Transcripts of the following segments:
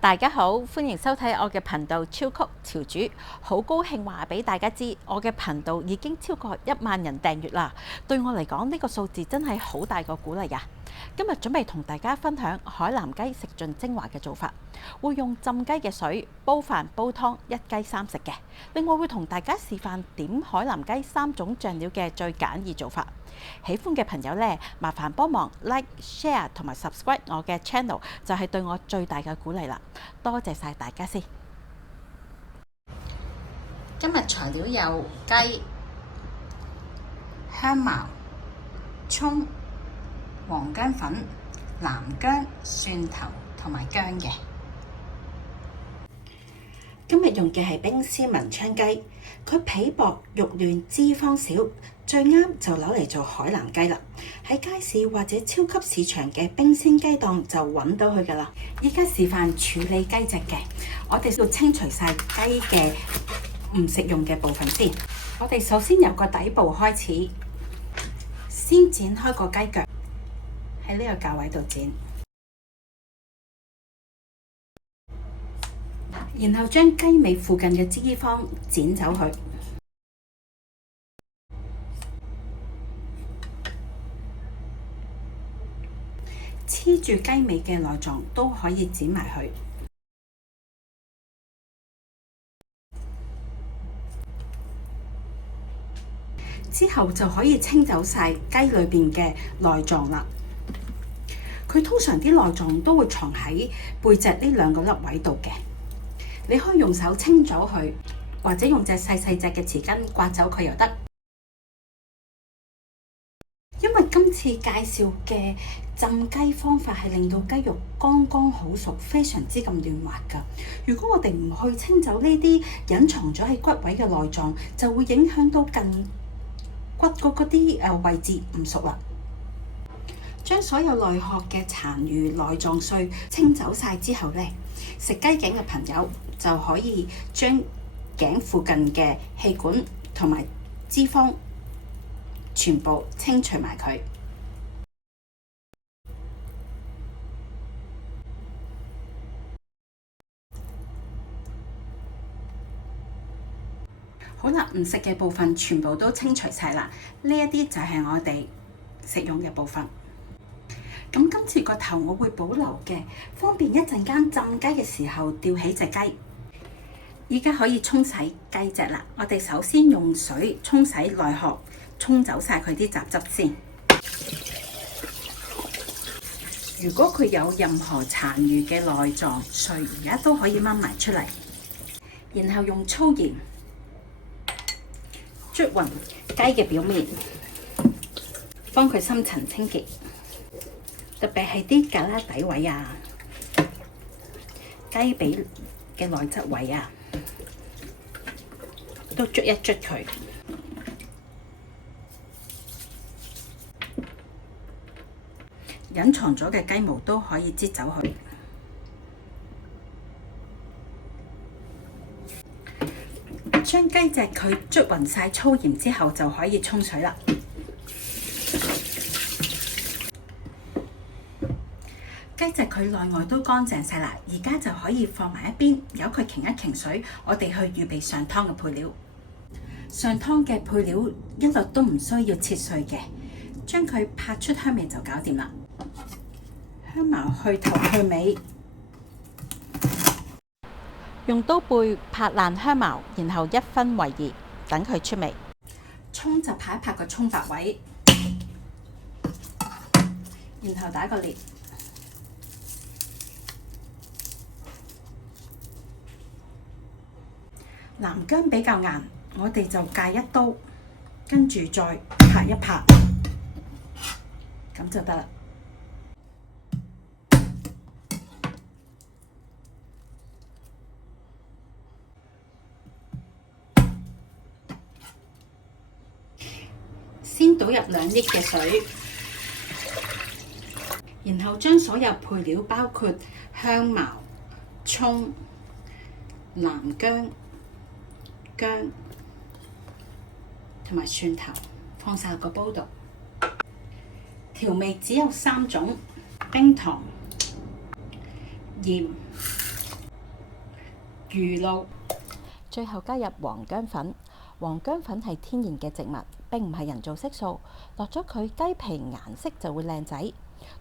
大家好，歡迎收睇我嘅頻道超級潮主，好高興話俾大家知，我嘅頻道已經超過1萬人訂閱啦。對我嚟講，呢個數字真係好大個鼓勵呀！今日準備同大家分享海南雞食盡精華嘅做法，會用浸雞嘅水煲飯煲湯一雞3食嘅。另外會同大家示範點海南雞3種醬料嘅最簡易做法。喜歡嘅朋友呢，麻煩幫忙 like、share 同埋 subscribe 我嘅 channel， 就係對我最大嘅鼓勵啦。多謝晒大家先。今日材料有雞、香茅、葱、黃薑粉、南薑、蒜頭同埋薑嘅。今日用嘅係冰絲文昌雞，佢皮薄肉嫩，脂肪少，最啱就攞嚟做海南雞啦。喺街市或者超級市場嘅冰鮮雞檔就揾到佢噶啦。依家示範處理雞隻嘅，我哋要清除晒雞嘅唔食用嘅部分先。我哋首先由個底部開始，先剪開個雞腳，喺呢個價位度剪。然後將雞尾附近嘅脂肪剪走佢，黐住雞尾嘅內臟都可以剪埋佢。之後就可以清走晒雞裏邊嘅內臟啦。佢通常啲內臟都會藏喺背脊呢2個粒位度嘅。你可以用手清咗佢，或者用隻細隻嘅匙羹刮走佢又得。因為今次介紹嘅浸雞方法係令到雞肉剛剛好熟，非常之咁嫩滑㗎。如果我哋唔去清走呢啲隱藏咗喺骨位嘅內臟，就會影響到近骨嗰啲位置唔熟啦。將所有內殼嘅殘餘內臟碎清走晒之後呢，食雞頸嘅朋友就可以將頸附近嘅氣管同埋脂肪全部清除埋佢。好啦，唔食嘅部分全部都清除晒啦。呢一啲就係我哋食用嘅部分。咁今次個頭我會保留嘅，方便一陣間浸雞嘅時候吊起隻雞。依家可以沖洗雞隻啦。我哋首先用水沖洗內殼，沖走晒佢啲雜質先。如果佢有任何殘餘嘅內臟碎，而家都可以掹埋出嚟。然後用粗鹽捽勻雞嘅表面，幫佢深層清潔。特別係啲胳肋底位啊、雞髀嘅內側位啊，都捽一捽佢。隱藏咗嘅雞毛都可以擠走佢。將雞隻佢捽勻晒粗鹽之後，就可以沖水啦。雞隻佢內外都乾淨晒啦，而家就可以放埋一邊，由佢擎一擎水。我哋去預備上湯嘅配料。上湯嘅配料一律都唔需要切碎嘅，將佢拍出香味就搞掂啦。香茅去頭去尾，用刀背拍爛香茅，然後1分為2，等佢出味。葱就拍一拍個葱白位，然後打個裂。南薑比較硬，我哋就界一刀，跟住再拍一拍，咁就得啦。先倒入2升嘅水，然後將所有配料包括香茅、葱、南薑、薑同埋蒜頭放晒落個煲度。調味只有3種：冰糖、鹽魚露。最後加入黃薑粉。黃薑粉係天然嘅植物，並唔係人造色素。落咗佢，雞皮顏色就會靚仔，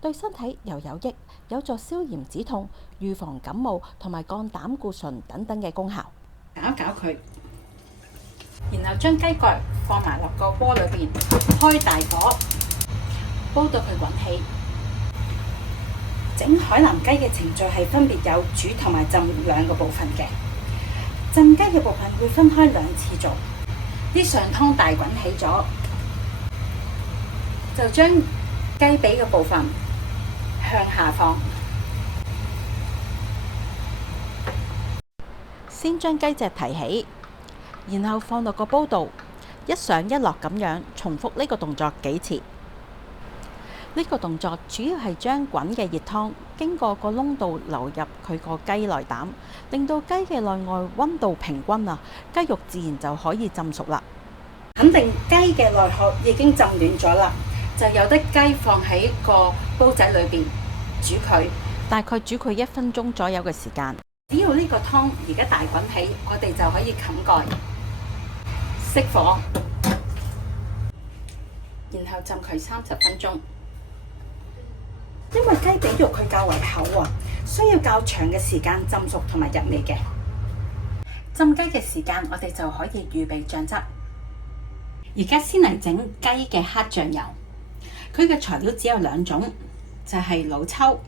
對身體又有益，有助消炎止痛、預防感冒同埋降膽固醇等等嘅功效。攪一攪佢，然後將雞蓋放埋落個鍋裏邊，開大火，煲到佢滾起。整海南雞嘅程序係分別有煮同埋浸兩個部分嘅。浸雞嘅部分會分開兩次做。啲上湯大滾起咗，就將雞髀嘅部分向下放，先將雞隻提起，然後放落個煲度，一上一落咁樣重複呢個動作幾次。呢個動作主要係將滾嘅熱湯經過個窿度流入佢個雞內膽，令到雞嘅內外溫度平均啊，雞肉自然就可以浸熟啦。肯定雞嘅內殼已經浸暖咗啦，就有得雞放喺個煲仔裏邊煮佢，大概煮佢1分鐘左右嘅時間。只要呢個湯而家大滾起，我哋就可以冚蓋，熄火，然後浸佢30分鐘。因為雞髀肉佢較為厚啊，需要較長嘅時間浸熟同埋入味嘅。浸雞嘅時間，我哋就可以預備醬汁。而家先嚟整雞嘅黑醬油，佢嘅材料只有2種，就係老抽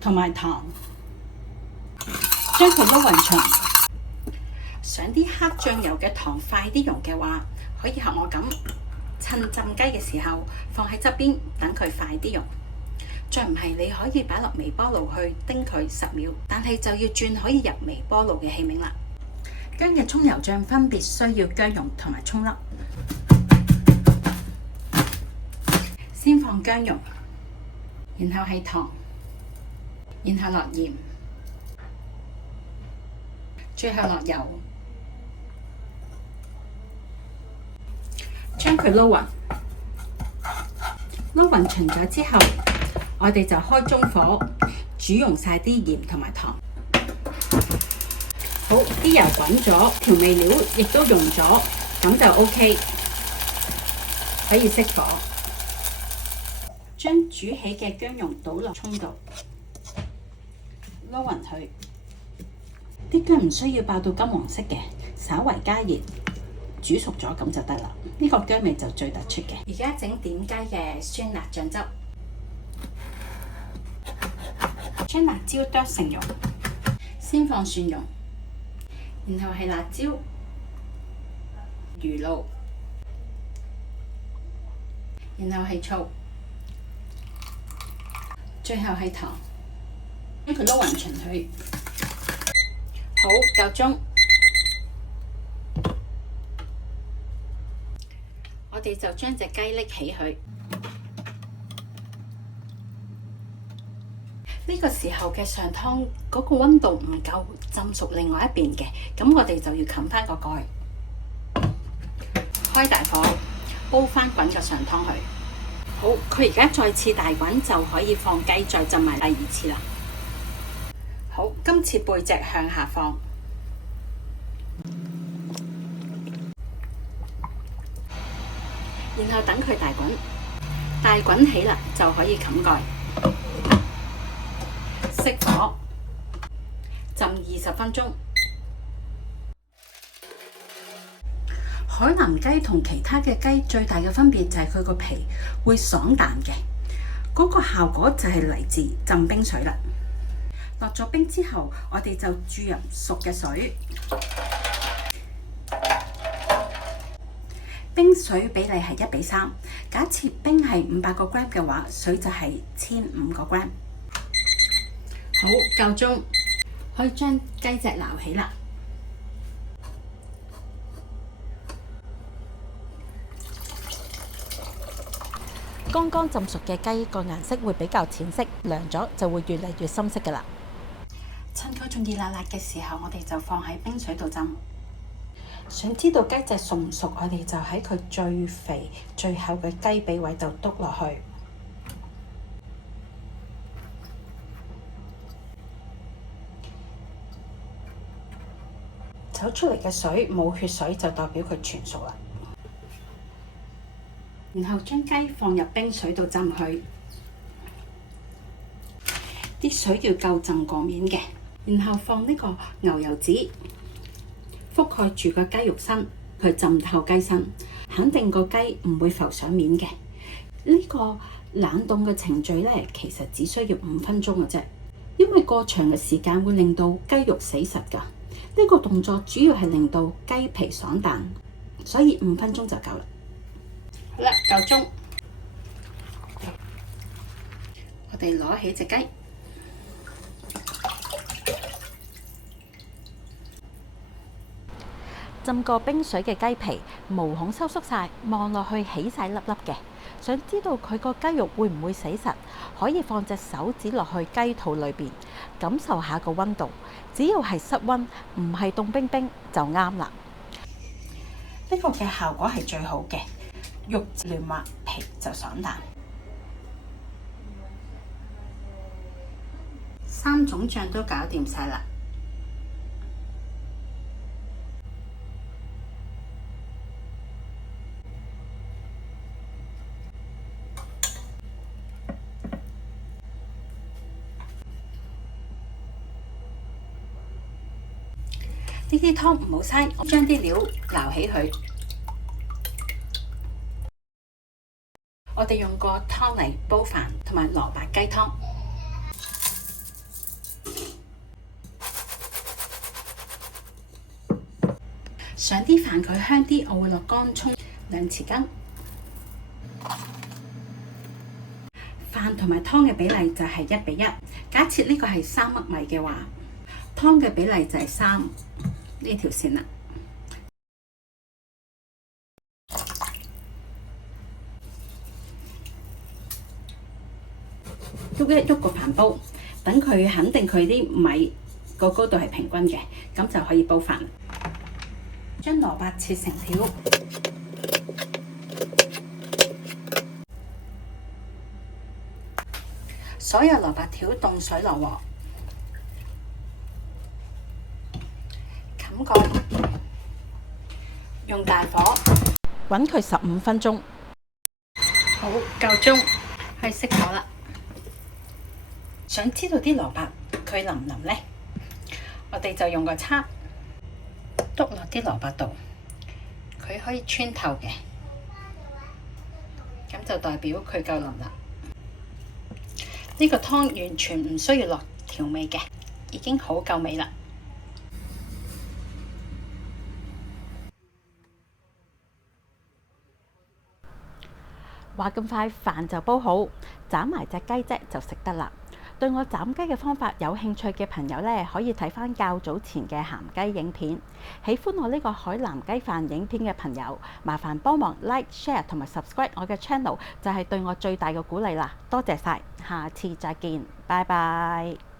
同埋糖，將佢撈勻勻。想啲黑醬油嘅糖快啲溶嘅話，可以學我咁，趁浸雞嘅時候放喺側邊，等佢快啲溶。再唔係，你可以擺落微波爐去叮佢10秒，但係就要轉可以入微波爐嘅器皿啦。薑嘅葱油醬分別需要薑蓉同埋葱粒，先放薑蓉，然後係糖，然後落鹽，最後落油，將佢撈勻。撈勻勻咗之後，我哋就開中火煮溶晒啲鹽同埋糖。好，啲油滾咗，調味料亦都溶咗，咁就 OK， 可以熄火。將煮起嘅薑蓉倒落葱度，撈勻佢。啲薑唔需要爆到金黃色嘅，稍為加熱，煮熟咗咁就得啦。呢個薑味就最突出嘅。而家整點雞嘅酸辣醬汁，將辣椒剁成蓉，先放蒜蓉。然後係辣椒、魚露，然後係醋，最後係糖，將佢撈勻勻佢。好，夠鐘，我哋就將隻雞拎起佢。呢個時候嘅上湯嗰個溫度唔夠浸熟另外一邊嘅，咁我哋就要冚翻個蓋，開大火煲翻滾個上湯去。好，佢而家再次大滾，就可以放雞再浸埋第2次啦。好，今次背脊向下放，然後等佢大滾，大滾起啦就可以冚蓋。熄火，浸20分鐘。海南雞同其他嘅雞最大嘅分別就係佢個皮會爽彈嘅，嗰個效果就係嚟自浸冰水啦。落咗冰之後，我哋就注入熟嘅水，冰水比例係1:3。假設冰係500個 gram 嘅話，水就係1500個 gram。好，夠鐘，可以將雞隻撈起啦。剛剛浸熟嘅雞個顏色會比較淺色，涼咗就會越嚟越深色㗎啦。趁佢仲熱辣辣嘅時候，我哋就放喺冰水度浸。想知道雞隻熟唔熟，我哋就喺佢最肥最厚嘅雞髀位度篤落去。走出嚟嘅水冇血水就代表佢全熟啦。然後將雞放入冰水度浸佢，啲水要夠浸過面嘅。然後放呢個牛油紙覆蓋住個雞肉身，去浸透雞身，肯定個雞唔會浮上面嘅。呢個冷凍嘅程序呢，其實只需要5分鐘嘅啫，因為過長嘅時間會令到雞肉死實㗎。呢個動作主要係令到雞皮爽彈，所以5分鐘就夠啦。好啦，夠鐘，我哋攞起隻雞，浸過冰水嘅雞皮毛孔收縮晒，望落去起晒粒粒嘅。想知道佢個雞肉會唔會死實，可以放隻手指落去雞肚裏邊，感受下個溫度。只要係室溫，唔係凍冰冰就啱啦。呢個嘅效果係最好嘅，肉嫩滑，皮就爽彈。3種醬都搞掂晒啦。呢啲湯唔好嘥，我將啲料撈起佢。我哋用個湯嚟煲飯同埋蘿蔔雞湯。想啲飯佢香啲，我會落乾葱2匙羹。飯同埋湯嘅比例就係1比1。假設呢個係3粒米嘅話，湯嘅比例就係3呢條線啦。喐一喐個飯煲，等佢肯定佢啲米個高度係平均嘅，咁就可以煲飯。將蘿蔔切成條，所有蘿蔔條凍水落鑊，冚蓋，用大火滾佢15分鐘。好，夠鐘，可以熄火啦。想知道啲蘿蔔佢腍唔腍呢？我哋就用個叉篤落啲蘿蔔度，佢可以穿透嘅，咁就代表佢夠腍啦。呢個湯完全唔需要落調味嘅，已經好夠味啦。話咁快飯就煲好，斬埋隻雞啫就食得啦。對我斬雞嘅方法有興趣嘅朋友呢，可以睇返較早前嘅鹹雞影片。喜歡我呢個海南雞飯影片嘅朋友，麻煩幫忙 like、share 同埋 subscribe 我嘅 channel，就係對我最大嘅鼓勵啦。多謝晒，下次再見，拜拜。